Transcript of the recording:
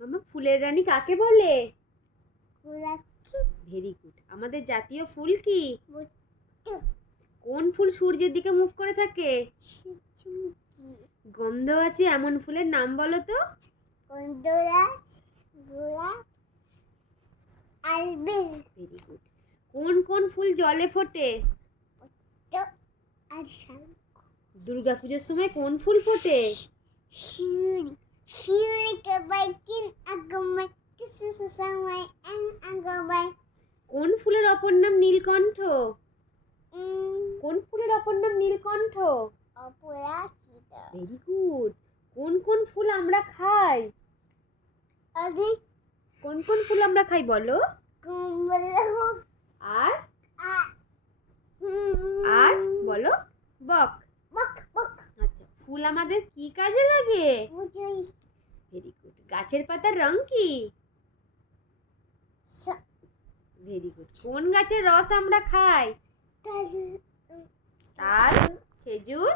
মামা ফুলের রানী কাকে বলে? গোলাপি। Very good. আমাদের জাতীয় ফুল কি? পদ্ম। কোন ফুল সূর্যের দিকে মুখ করে থাকে? সূর্যমুখী। গন্ধ আছে এমন ফুলের নাম বলো তো। গন্ধরাজ, গোলাপ, আলবেল। Very good. কোন কোন ফুল জলে ফোটে? পদ্ম আর শাল। দুর্গাপুজোর সময় কোন ফুল ফোটে? শিউলি। শিউলিকে বাইকিন আগময় কিছু সময় আগময়। কোন ফুলের অপর নাম নীলকণ্ঠ? কোন ফুলের অপর নাম নীলকণ্ঠ? অপরাজিতা। Very good. কোন কোন ফুল আমরা খাই? আরে কোন কোন ফুল আমরা খাই বলো? কমলা। আর আর বলো। বক। বক বক। আচ্ছা, ফুল আমাদের কি কাজে লাগে? বুঝই। Very good. গাছের পাতার রং কি? Very good. কোন গাছের রস আমরা খাই? তাল, খেজুর,